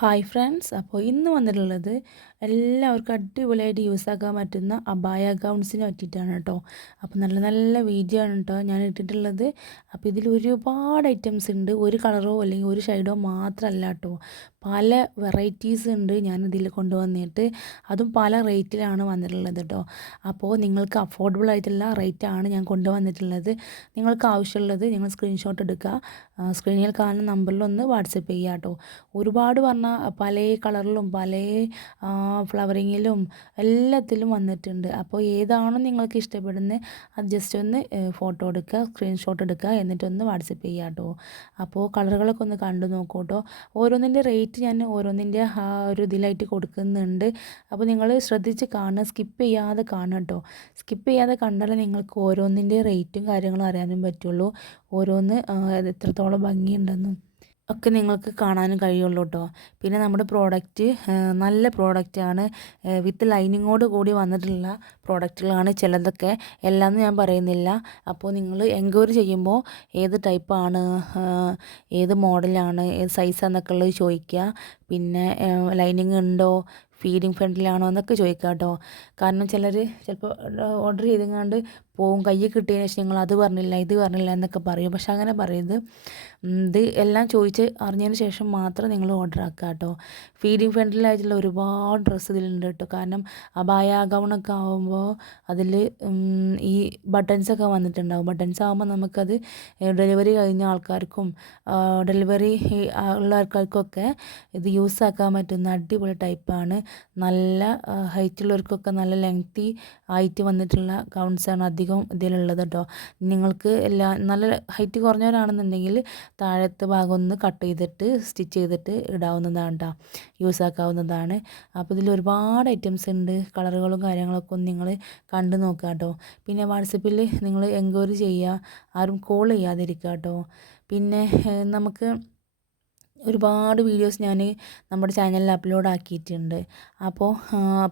Hi friends, അപ്പോൾ ഇന്ന് വന്നിട്ടുള്ളത് എല്ലാവർക്കും അടിപൊളിയായിട്ട് യൂസ് ആക്കാൻ പറ്റുന്ന അബായ ഗൗൺസിനെ പറ്റിയിട്ടാണ് കേട്ടോ. അപ്പോൾ നല്ല നല്ല വീഡിയോ ആണ് കേട്ടോ ഞാൻ ഇട്ടിട്ടുള്ളത്. അപ്പോൾ ഇതിൽ ഒരുപാട് ഐറ്റംസ് ഉണ്ട്, ഒരു കളറോ അല്ലെങ്കിൽ ഒരു ഷെയ്ഡോ മാത്രമല്ല കേട്ടോ, പല വെറൈറ്റീസ് ഉണ്ട് ഞാനിതിൽ കൊണ്ടുവന്നിട്ട്. അതും പല റേറ്റിലാണ് വന്നിട്ടുള്ളത് കേട്ടോ. അപ്പോൾ നിങ്ങൾക്ക് അഫോർഡബിൾ ആയിട്ടുള്ള റേറ്റാണ് ഞാൻ കൊണ്ടുവന്നിട്ടുള്ളത്. നിങ്ങൾക്ക് ആവശ്യമുള്ളത് നിങ്ങൾ സ്ക്രീൻഷോട്ട് എടുക്കുക, സ്ക്രീനിൽ കാണുന്ന നമ്പറിലൊന്ന് വാട്സപ്പ് ചെയ്യുക കേട്ടോ. ഒരുപാട് പറഞ്ഞാൽ പല കളറിലും പല ഫ്ലവറിങ്ങിലും എല്ലാത്തിലും വന്നിട്ടുണ്ട്. അപ്പോൾ ഏതാണോ നിങ്ങൾക്ക് ഇഷ്ടപ്പെടുന്നത് അത് ജസ്റ്റ് ഒന്ന് ഫോട്ടോ എടുക്കുക, സ്ക്രീൻഷോട്ട് എടുക്കുക, എന്നിട്ടൊന്ന് വാട്സപ്പ് ചെയ്യുക കേട്ടോ. അപ്പോൾ കളറുകളൊക്കെ ഒന്ന് കണ്ടു നോക്കൂ കേട്ടോ. ഓരോന്നിൻ്റെ റേറ്റ് ഞാൻ ഓരോന്നിൻ്റെ ഒരു ഇതിലായിട്ട് കൊടുക്കുന്നുണ്ട്. അപ്പോൾ നിങ്ങൾ ശ്രദ്ധിച്ച് കാണുക, സ്കിപ്പ് ചെയ്യാതെ കാണുക കേട്ടോ. സ്കിപ്പ് ചെയ്യാതെ കണ്ടാലേ നിങ്ങൾക്ക് ഓരോന്നിൻ്റെ റേറ്റും കാര്യങ്ങളും അറിയാനും പറ്റുള്ളൂ. ഓരോന്ന് എത്രത്തോളം ഭംഗിയുണ്ടെന്നും ഒക്കെ നിങ്ങൾക്ക് കാണാനും കഴിയുള്ളൂ കേട്ടോ. പിന്നെ നമ്മുടെ പ്രോഡക്റ്റ് നല്ല പ്രോഡക്റ്റാണ്, വിത്ത് ലൈനിങ്ങോട് കൂടി വന്നിട്ടുള്ള പ്രോഡക്റ്റുകളാണ് ചിലതൊക്കെ, എല്ലാം ഞാൻ പറയുന്നില്ല. അപ്പോൾ നിങ്ങൾ എൻക്വയറി ചെയ്യുമ്പോൾ ഏത് ടൈപ്പാണ്, ഏത് മോഡലാണ്, ഏത് സൈസാന്നൊക്കെ ഉള്ളത് ചോദിക്കുക. പിന്നെ ലൈനിങ് ഉണ്ടോ, ഫീഡിങ് ഫ്രണ്ടിലാണോ എന്നൊക്കെ ചോദിക്കുക കേട്ടോ. കാരണം ചിലർ ചിലപ്പോൾ ഓർഡർ ചെയ്തെങ്ങാണ്ട് പോവും, കയ്യിൽ കിട്ടിയതിന് ശേഷം നിങ്ങൾ അത് പറഞ്ഞില്ല ഇത് പറഞ്ഞില്ല എന്നൊക്കെ പറയും. പക്ഷെ അങ്ങനെ പറയരുത്. ഇത് എല്ലാം ചോദിച്ച് അറിഞ്ഞതിന് ശേഷം മാത്രം നിങ്ങൾ ഓർഡർ ആക്കുക കേട്ടോ. ഫീഡിങ് ഫ്രണ്ടിലായിട്ടുള്ള ഒരുപാട് ഡ്രസ്സ് ഇതിലുണ്ട് കേട്ടോ. കാരണം അബായ ഗൗണൊക്കെ ആകുമ്പോൾ അതിൽ ഈ ബട്ടൺസൊക്കെ വന്നിട്ടുണ്ടാകും. ബട്ടൺസ് ആകുമ്പോൾ നമുക്കത് ഡെലിവറി കഴിഞ്ഞ ആൾക്കാർക്കും ഡെലിവറി ഉള്ള ആൾക്കാർക്കൊക്കെ ഇത് യൂസ് ആക്കാൻ പറ്റുന്ന അടിപൊളി ടൈപ്പാണ്. നല്ല ഹൈറ്റുള്ളവർക്കൊക്കെ നല്ല ലെങ്തി ആയിട്ട് വന്നിട്ടുള്ള ഗൗൺസാണ് അധികം ഇതിലുള്ളത് കേട്ടോ. നിങ്ങൾക്ക് നല്ല ഹൈറ്റ് കുറഞ്ഞവരാണെന്നുണ്ടെങ്കിൽ താഴത്തെ ഭാഗം ഒന്ന് കട്ട് ചെയ്തിട്ട് സ്റ്റിച്ച് ചെയ്തിട്ട് ഇടാവുന്നതാണ് കേട്ടോ, യൂസ് ആക്കാവുന്നതാണ്. അപ്പോൾ ഇതിൽ ഒരുപാട് ഐറ്റംസ് ഉണ്ട്, കളറുകളും കാര്യങ്ങളൊക്കെ ഒന്ന് നിങ്ങൾ കണ്ടു നോക്കുക കേട്ടോ. പിന്നെ വാട്സപ്പിൽ നിങ്ങൾ എൻക്വയറി ചെയ്യുക, ആരും കോൾ ചെയ്യാതിരിക്കുക കേട്ടോ. പിന്നെ നമുക്ക് ഒരുപാട് വീഡിയോസ് ഞാൻ നമ്മുടെ ചാനലിൽ അപ്ലോഡ് ആക്കിയിട്ടുണ്ട്. അപ്പോൾ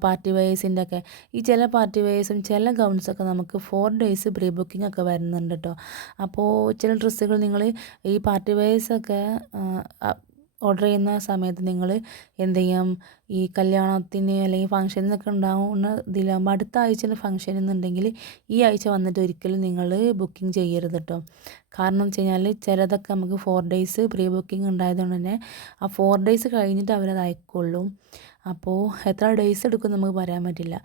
പാർട്ടി വെയേഴ്സിൻ്റെ ഒക്കെ ഈ ചില പാർട്ടി വെയേഴ്സും ചില ഗൗൺസൊക്കെ നമുക്ക് 4 ഡേയ്സ് പ്രീ ബുക്കിംഗ് ഒക്കെ വരുന്നുണ്ട് കേട്ടോ. അപ്പോൾ ചില ഡ്രസ്സുകൾ നിങ്ങൾ ഈ പാർട്ടി വെയേഴ്സൊക്കെ ഓർഡർ ചെയ്യുന്ന സമയത്ത് നിങ്ങൾ എന്ത് ചെയ്യാം, ഈ കല്യാണത്തിന് അല്ലെങ്കിൽ ഫംഗ്ഷനൊക്കെ ഉണ്ടാവുന്ന ഇതിലാകുമ്പോൾ അടുത്ത ആഴ്ച ഫംഗ്ഷൻ എന്നുണ്ടെങ്കിൽ ഈ ആഴ്ച വന്നിട്ട് ഒരിക്കലും നിങ്ങൾ ബുക്കിംഗ് ചെയ്യരുത് കേട്ടോ. കാരണം എന്ന് വെച്ച് കഴിഞ്ഞാൽ ചിലതൊക്കെ നമുക്ക് 4 ഡേയ്സ് പ്രീ ബുക്കിംഗ് ഉണ്ടായതുകൊണ്ട് തന്നെ ആ 4 ഡേയ്സ് കഴിഞ്ഞിട്ട് അവരത് അയക്കുള്ളൂ. അപ്പോൾ എത്ര ഡേയ്സ് എടുക്കും നമുക്ക് പറയാൻ പറ്റില്ല.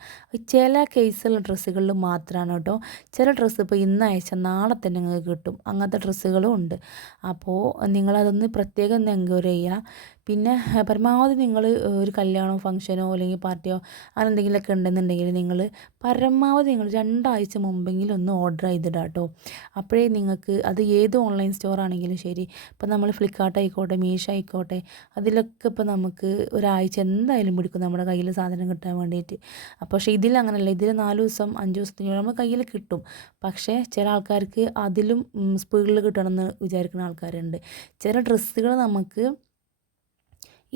ചില കേസുള്ള ഡ്രസ്സുകളിൽ മാത്രമാണ് കേട്ടോ. ചില ഡ്രസ്സ് ഇപ്പോൾ ഇന്ന് അയച്ചാൽ നാളെ തന്നെ നിങ്ങൾക്ക് കിട്ടും, അങ്ങനത്തെ ഡ്രസ്സുകളും ഉണ്ട്. അപ്പോൾ നിങ്ങളതൊന്ന് പ്രത്യേകം ഒന്ന് എൻക്വയറി ചെയ്യുക. പിന്നെ പരമാവധി നിങ്ങൾ ഒരു കല്യാണമോ ഫംഗ്ഷനോ അല്ലെങ്കിൽ പാർട്ടിയോ അങ്ങനെ എന്തെങ്കിലുമൊക്കെ ഉണ്ടെന്നുണ്ടെങ്കിൽ നിങ്ങൾ പരമാവധി നിങ്ങൾ 2 ആഴ്ച മുമ്പെങ്കിലും ഒന്ന് ഓർഡർ ചെയ്തിടുക കേട്ടോ. അപ്പോഴേ നിങ്ങൾക്ക് അത് ഏത് ഓൺലൈൻ സ്റ്റോർ ആണെങ്കിലും ശരി, ഇപ്പോൾ നമ്മൾ ഫ്ലിപ്കാർട്ട് ആയിക്കോട്ടെ, മീഷോ ആയിക്കോട്ടെ, അതിലൊക്കെ ഇപ്പോൾ നമുക്ക് ഒരാഴ്ച എന്തായാലും പിടിക്കും നമ്മുടെ കയ്യിൽ സാധനം കിട്ടാൻ വേണ്ടിയിട്ട്. പക്ഷേ ഇതിൽ അങ്ങനെയല്ല, ഇതിൽ 4 ദിവസം 5 ദിവസത്തിനുള്ളിൽ നമ്മുടെ കയ്യിൽ കിട്ടും. പക്ഷേ ചില ആൾക്കാർക്ക് അതിലും സ്പീഡിൽ കിട്ടണമെന്ന് വിചാരിക്കുന്ന ആൾക്കാരുണ്ട്. ചില ഡ്രസ്സുകൾ നമുക്ക്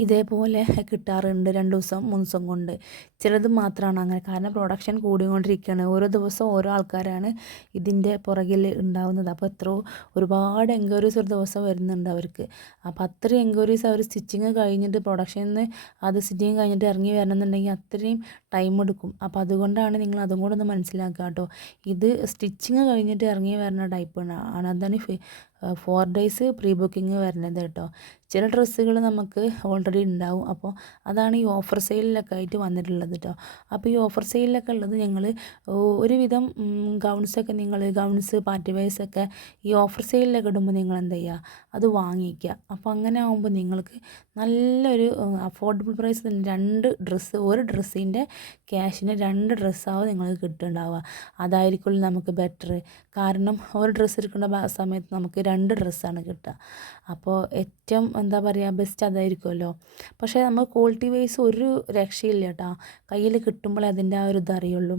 ഇതേപോലെ കിട്ടാറുണ്ട് 2 ദിവസം 3 ദിവസം കൊണ്ട്. ചിലത് മാത്രമാണ് അങ്ങനെ, കാരണം പ്രൊഡക്ഷൻ കൂടിക്കൊണ്ടിരിക്കുകയാണ്. ഓരോ ദിവസവും ഓരോ ആൾക്കാരാണ് ഇതിൻ്റെ പുറകിൽ ഉണ്ടാവുന്നത്. അപ്പോൾ ഒരുപാട് എൻക്വയറീസ് ഒരു ദിവസം വരുന്നുണ്ട് അവർക്ക്. അപ്പോൾ അത്രയും എൻക്വയറീസ് അവർ സ്റ്റിച്ചിങ് കഴിഞ്ഞിട്ട് പ്രൊഡക്ഷനിൽ നിന്ന് അത് സ്റ്റിച്ചിങ് കഴിഞ്ഞിട്ട് ഇറങ്ങി വരണമെന്നുണ്ടെങ്കിൽ അത്രയും ടൈം എടുക്കും. അപ്പോൾ അതുകൊണ്ടാണ് നിങ്ങൾ അതും കൂടെ ഒന്ന് മനസ്സിലാക്കുക കേട്ടോ. ഇത് സ്റ്റിച്ചിങ് കഴിഞ്ഞിട്ട് ഇറങ്ങി വരുന്ന ടൈപ്പാണ്, അതാണ് 4 ഡേയ്സ് പ്രീ ബുക്കിംഗ് വരുന്നത് കേട്ടോ. ചില ഡ്രസ്സുകൾ നമുക്ക് ഓൾറെഡി ഉണ്ടാവും. അപ്പോൾ അതാണ് ഈ ഓഫർ സെയിലിലൊക്കെ ആയിട്ട് വന്നിട്ടുള്ളത് കേട്ടോ. അപ്പോൾ ഈ ഓഫർ സെയിലിലൊക്കെ ഉള്ളത് ഞങ്ങൾ ഒരുവിധം ഗൗൺസ് പാർട്ടി വെയർസൊക്കെ ഈ ഓഫർ സെയിലിലൊക്കെ ഇടുമ്പോൾ നിങ്ങൾ എന്ത് ചെയ്യുക, അത് വാങ്ങിക്കുക. അപ്പോൾ അങ്ങനെ ആകുമ്പോൾ നിങ്ങൾക്ക് നല്ലൊരു അഫോർഡബിൾ പ്രൈസ് 2 ഡ്രസ്സ്, ഒരു ഡ്രസ്സിൻ്റെ ക്യാഷിന് 2 ഡ്രസ്സാവും നിങ്ങൾക്ക് കിട്ടുന്നുണ്ടാവുക. അതായിരിക്കും നമുക്ക് ബെറ്റർ. കാരണം ഒരു ഡ്രസ്സ് എടുക്കേണ്ട സമയത്ത് നമുക്ക് 2 ഡ്രസ്സാണ് കിട്ടുക. അപ്പോൾ ഏറ്റവും എന്താ പറയുക, ബെസ്റ്റ് അതായിരിക്കുമല്ലോ. പക്ഷേ നമ്മൾ ക്വാളിറ്റി വൈസ് ഒരു രക്ഷയില്ല കേട്ടോ. കയ്യിൽ കിട്ടുമ്പോൾ അതിൻ്റെ ആ ഒരു ഇതറിയുള്ളൂ.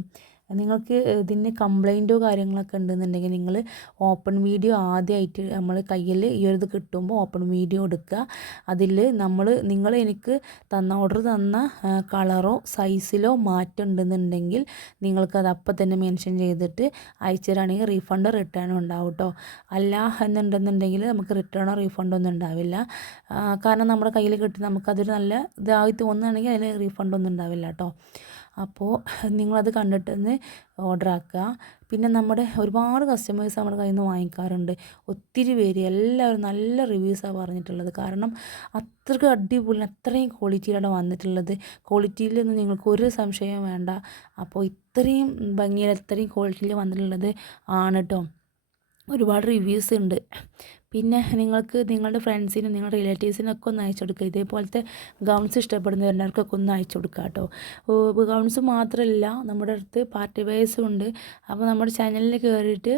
നിങ്ങൾക്ക് ഇതിന് കംപ്ലൈൻറ്റോ കാര്യങ്ങളൊക്കെ ഉണ്ടെന്നുണ്ടെങ്കിൽ നിങ്ങൾ ഓപ്പൺ വീഡിയോ ആദ്യമായിട്ട് നമ്മൾ കയ്യിൽ ഈ ഒരു ഇത് കിട്ടുമ്പോൾ ഓപ്പൺ വീഡിയോ എടുക്കുക. അതിൽ നിങ്ങൾ എനിക്ക് ഓർഡർ തന്ന കളറോ സൈസിലോ മാറ്റം ഉണ്ടെന്നുണ്ടെങ്കിൽ നിങ്ങൾക്കത് അപ്പം തന്നെ മെൻഷൻ ചെയ്തിട്ട് അയച്ചു തരാണെങ്കിൽ റീഫണ്ട് റിട്ടേണും ഉണ്ടാവും കേട്ടോ. അല്ല എന്നുണ്ടെന്നുണ്ടെങ്കിൽ നമുക്ക് റിട്ടേണോ റീഫണ്ടോ ഒന്നും ഉണ്ടാവില്ല. കാരണം നമ്മുടെ കയ്യിൽ കിട്ടി നമുക്കതൊരു നല്ല ഇതായി തോന്നുകയാണെങ്കിൽ അതിന് റീഫണ്ടൊന്നും ഉണ്ടാവില്ല കേട്ടോ. അപ്പോൾ നിങ്ങളത് കണ്ടിട്ടൊന്ന് ഓർഡർ ആക്കുക. പിന്നെ നമ്മുടെ ഒരുപാട് കസ്റ്റമേഴ്സ് നമ്മുടെ കയ്യിൽ നിന്ന് വാങ്ങിക്കാറുണ്ട്. ഒത്തിരി പേര് എല്ലാവരും നല്ല റിവ്യൂസാണ് പറഞ്ഞിട്ടുള്ളത്. കാരണം അത്രയ്ക്ക് അടിപൊളി അത്രയും ക്വാളിറ്റിയിലാണ് വന്നിട്ടുള്ളത്. ക്വാളിറ്റിയിലൊന്നും നിങ്ങൾക്ക് ഒരു സംശയം വേണ്ട. അപ്പോൾ ഇത്രയും ഭംഗിയിൽ ഇത്രയും ക്വാളിറ്റിയിൽ വന്നിട്ടുള്ളത് ആണ് കേട്ടോ. ഒരുപാട് റിവ്യൂസ് ഉണ്ട്. പിന്നെ നിങ്ങൾക്ക് നിങ്ങളുടെ ഫ്രണ്ട്സിനും നിങ്ങളുടെ റിലേറ്റീവ്സിനൊക്കെ ഒന്ന് അയച്ചു കൊടുക്കുക. ഇതേപോലത്തെ ഗൗൺസ് ഇഷ്ടപ്പെടുന്നവർക്ക് ഒന്ന് അയച്ചു കൊടുക്കുക കേട്ടോ. ഗൗൺസ് മാത്രമല്ല നമ്മുടെ അടുത്ത് പാർട്ടി വെയർസും ഉണ്ട്. അപ്പോൾ നമ്മുടെ ചാനലിൽ കയറിയിട്ട്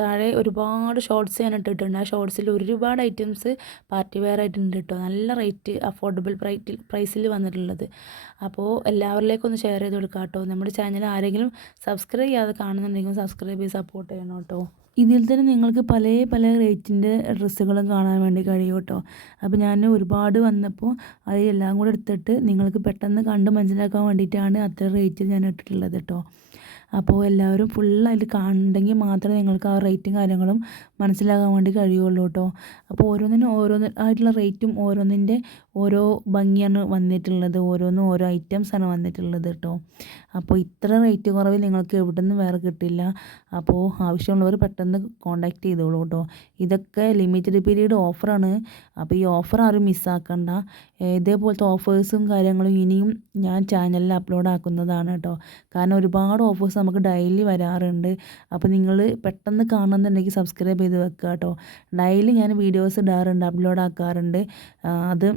താഴെ ഒരുപാട് ഷോർട്സ് ഞാൻ ഇട്ടിട്ടുണ്ട്. ആ ഷോർട്സിൽ ഒരുപാട് ഐറ്റംസ് പാർട്ടി വെയർ ആയിട്ടുണ്ട് കേട്ടോ. നല്ല റേറ്റ് അഫോർഡബിൾ പ്രൈസിൽ വന്നിട്ടുള്ളത്. അപ്പോൾ എല്ലാവരിലേക്കും ഒന്ന് ഷെയർ ചെയ്ത് കൊടുക്കുക കേട്ടോ. നമ്മുടെ ചാനൽ ആരെങ്കിലും സബ്സ്ക്രൈബ് ചെയ്യാതെ കാണുന്നുണ്ടെങ്കിൽ സബ്സ്ക്രൈബ് ചെയ്ത് സപ്പോർട്ട് ചെയ്യണം കേട്ടോ. ഇതിൽ തന്നെ നിങ്ങൾക്ക് പല റേറ്റിൻ്റെ ഡ്രസ്സുകളും കാണാൻ വേണ്ടി കഴിയും കേട്ടോ. അപ്പോൾ ഞാൻ ഒരുപാട് വന്നപ്പോൾ അതിലെല്ലാം കൂടെ എടുത്തിട്ട് നിങ്ങൾക്ക് പെട്ടെന്ന് കണ്ട് മനസ്സിലാക്കാൻ വേണ്ടിയിട്ടാണ് അത്ര റേറ്റിൽ ഞാൻ ഇട്ടിട്ടുള്ളത് കേട്ടോ. അപ്പോൾ എല്ലാവരും ഫുള്ളായിട്ട് കാണുന്നുണ്ടെങ്കിൽ മാത്രമേ നിങ്ങൾക്ക് ആ റേറ്റും കാര്യങ്ങളും മനസ്സിലാക്കാൻ വേണ്ടി കഴിയുള്ളൂ കേട്ടോ. അപ്പോൾ ഓരോന്നിനും ഓരോന്നായിട്ടുള്ള റേറ്റും ഓരോന്നിൻ്റെ ഓരോ ഭംഗിയാണ് വന്നിട്ടുള്ളത്. ഓരോന്നും ഓരോ ഐറ്റംസാണ് വന്നിട്ടുള്ളത് കേട്ടോ. അപ്പോൾ ഇത്ര റേറ്റ് കുറവിൽ നിങ്ങൾക്ക് എവിടെ നിന്ന് വേറെ കിട്ടില്ല. അപ്പോൾ ആവശ്യമുള്ളവർ പെട്ടെന്ന് കോൺടാക്റ്റ് ചെയ്തോളൂ കേട്ടോ. ഇതൊക്കെ ലിമിറ്റഡ് പീരീഡ് ഓഫറാണ്. അപ്പോൾ ഈ ഓഫർ ആരും മിസ്സാക്കണ്ട. ഇതേപോലത്തെ ഓഫേഴ്സും കാര്യങ്ങളും ഇനിയും ഞാൻ ചാനലിൽ അപ്ലോഡ് ആക്കുന്നതാണ് കേട്ടോ. കാരണം ഒരുപാട് ഓഫേഴ്സ് നമുക്ക് ഡെയിലി വരാറുണ്ട്. അപ്പോൾ നിങ്ങൾ പെട്ടെന്ന് കാണുന്നുണ്ടെങ്കിൽ സബ്സ്ക്രൈബ് ചെയ്ത് വെക്കുക കേട്ടോ. ഡെയിലി ഞാൻ വീഡിയോസ് ഇടാറുണ്ട്, അപ്ലോഡ് ആക്കാറുണ്ട്. അത്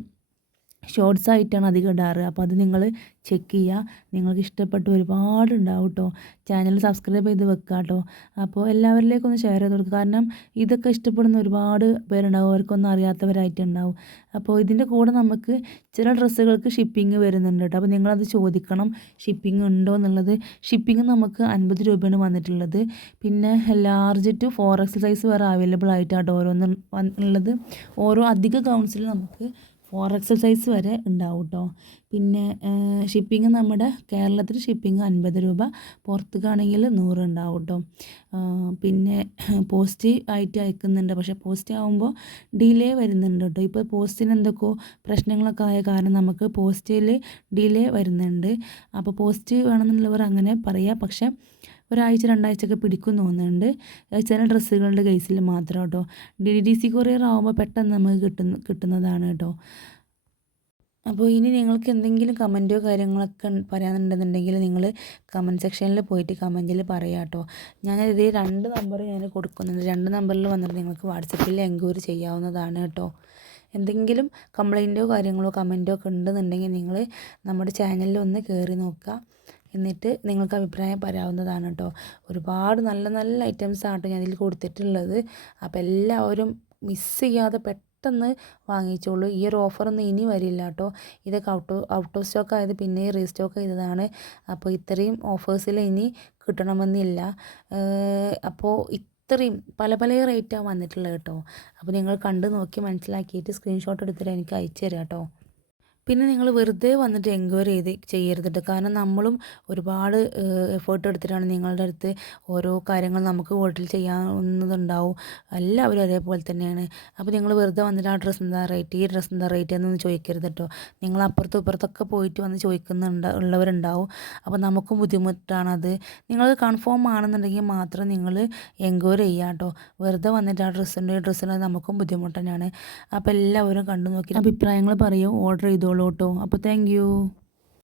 ഷോർട്സ് ആയിട്ടാണ് അധികം ഇടാറ്. അപ്പോൾ അത് നിങ്ങൾ ചെക്ക് ചെയ്യുക. നിങ്ങൾക്ക് ഇഷ്ടപ്പെട്ട് ഒരുപാട് ഉണ്ടാവും കേട്ടോ. ചാനൽ സബ്സ്ക്രൈബ് ചെയ്ത് വെക്കുക കേട്ടോ. അപ്പോൾ എല്ലാവരിലേക്കും ഒന്ന് ഷെയർ ചെയ്ത് കൊടുക്കുക. കാരണം ഇതൊക്കെ ഇഷ്ടപ്പെടുന്ന ഒരുപാട് പേരുണ്ടാവും, അവർക്കൊന്നും അറിയാത്തവരായിട്ടുണ്ടാവും. അപ്പോൾ ഇതിൻ്റെ കൂടെ നമുക്ക് ചില ഡ്രസ്സുകൾക്ക് ഷിപ്പിംഗ് വരുന്നുണ്ട് കേട്ടോ. അപ്പോൾ നിങ്ങളത് ചോദിക്കണം ഷിപ്പിംഗ് ഉണ്ടോ എന്നുള്ളത്. ഷിപ്പിംഗ് നമുക്ക് 50 രൂപയാണ് വന്നിട്ടുള്ളത്. പിന്നെ ലാർജ് ടു 4X സൈസ് വേറെ അവൈലബിൾ ആയിട്ടാണ് ഓരോന്നും ഉള്ളത്. ഓരോ അധിക ഗൗൺസിൽ നമുക്ക് 4X സൈസ് വരെ ഉണ്ടാവും കേട്ടോ. പിന്നെ ഷിപ്പിംഗ് നമ്മുടെ കേരളത്തിൽ ഷിപ്പിംഗ് 50 രൂപ, പുറത്തേക്കാണെങ്കിൽ 100 ഉണ്ടാവും കേട്ടോ. പിന്നെ പോസ്റ്റ് ആയിട്ട് അയക്കുന്നുണ്ട്. പക്ഷേ പോസ്റ്റ് ആകുമ്പോൾ ഡിലേ വരുന്നുണ്ട് കേട്ടോ. ഇപ്പോൾ പോസ്റ്റിന് എന്തൊക്കെയോ പ്രശ്നങ്ങളൊക്കെ ആയ കാരണം നമുക്ക് പോസ്റ്റിൽ ഡിലേ വരുന്നുണ്ട്. അപ്പോൾ പോസ്റ്റ് വേണമെന്നുള്ളവർ അങ്ങനെ പറയുക. പക്ഷേ ഒരാഴ്ച 2 ആഴ്ചയൊക്കെ പിടിക്കും തോന്നുന്നുണ്ട് ചില ഡ്രസ്സുകളുടെ കേസിൽ മാത്രം കേട്ടോ. DDDC കൊറിയർ ആകുമ്പോൾ പെട്ടെന്ന് നമുക്ക് കിട്ടുന്നതാണ് കേട്ടോ. അപ്പോൾ ഇനി നിങ്ങൾക്ക് എന്തെങ്കിലും കമൻറ്റോ കാര്യങ്ങളൊക്കെ പറയാനുണ്ടെന്നുണ്ടെങ്കിൽ നിങ്ങൾ കമൻറ്റ് സെക്ഷനിൽ പോയിട്ട് കമൻറ്റിൽ പറയാം കേട്ടോ. ഞാനിത് 2 നമ്പർ ഞാൻ കൊടുക്കുന്നുണ്ട്. 2 നമ്പറിൽ വന്നിട്ട് നിങ്ങൾക്ക് വാട്സപ്പിൽ എൻക്വയറി ചെയ്യാവുന്നതാണ് കേട്ടോ. എന്തെങ്കിലും കംപ്ലൈൻറ്റോ കാര്യങ്ങളോ കമൻറ്റോ ഒക്കെ ഉണ്ടെന്നുണ്ടെങ്കിൽ നിങ്ങൾ നമ്മുടെ ചാനലിൽ ഒന്ന് കയറി നോക്കുക. എന്നിട്ട് നിങ്ങൾക്ക് അഭിപ്രായം പറയാവുന്നതാണ് കേട്ടോ. ഒരുപാട് നല്ല നല്ല ഐറ്റംസ് ആട്ടോ ഞാൻ ഇതിൽ കൊടുത്തിട്ടുള്ളത്. അപ്പോൾ എല്ലാവരും മിസ് ചെയ്യാതെ പെട്ടെന്ന് വാങ്ങിച്ചോളൂ. ഈ ഒരു ഓഫറൊന്നും ഇനി വരില്ല കേട്ടോ. ഇതൊക്കെ ഔട്ട് ഓഫ് സ്റ്റോക്ക് ആയത് പിന്നെ റീസ്റ്റോക്ക് ചെയ്തതാണ്. അപ്പോൾ ഇത്രയും ഓഫേഴ്സിൽ ഇനി കിട്ടണമെന്നില്ല. അപ്പോൾ ഇത്രയും പല റേറ്റാണ് വന്നിട്ടുള്ളത് കേട്ടോ. അപ്പോൾ നിങ്ങൾ കണ്ട് നോക്കി മനസ്സിലാക്കിയിട്ട് സ്ക്രീൻഷോട്ട് എടുത്തിട്ട് എനിക്ക് അയച്ചു തരാം കേട്ടോ. പിന്നെ നിങ്ങൾ വെറുതെ വന്നിട്ട് എൻക്വയറി ചെയ്യരുത്. കാരണം നമ്മളും ഒരുപാട് എഫേർട്ട് എടുത്തിട്ടാണ് നിങ്ങളുടെ അടുത്ത് ഓരോ കാര്യങ്ങൾ നമുക്ക് വീട്ടിൽ ചെയ്യാവുന്നതുണ്ടാവും. എല്ലാവരും അതേപോലെ തന്നെയാണ്. അപ്പോൾ നിങ്ങൾ വെറുതെ വന്നിട്ട് ആ ഡ്രസ്സ് എന്താ റേറ്റ്, ഈ ഡ്രസ്സ് എന്താ റേറ്റ് എന്നൊന്നും ചോദിക്കരുത് കേട്ടോ. നിങ്ങൾ അപ്പുറത്തും ഇപ്പുറത്തൊക്കെ പോയിട്ട് വന്ന് ഉള്ളവരുണ്ടാവും. അപ്പോൾ നമുക്കും ബുദ്ധിമുട്ടാണത്. നിങ്ങൾ കൺഫേം ആണെന്നുണ്ടെങ്കിൽ മാത്രം നിങ്ങൾ എൻക്വയറി ചെയ്യുക കേട്ടോ. വെറുതെ വന്നിട്ട് ആ ഡ്രസ്സുണ്ട് ഈ ഡ്രസ്സുണ്ട് നമുക്കും ബുദ്ധിമുട്ട് തന്നെയാണ്. അപ്പോൾ എല്ലാവരും കണ്ടു നോക്കി അഭിപ്രായങ്ങൾ പറയും, ഓർഡർ ചെയ്തോളൂ കേട്ടോ. അപ്പോൾ താങ്ക് യു.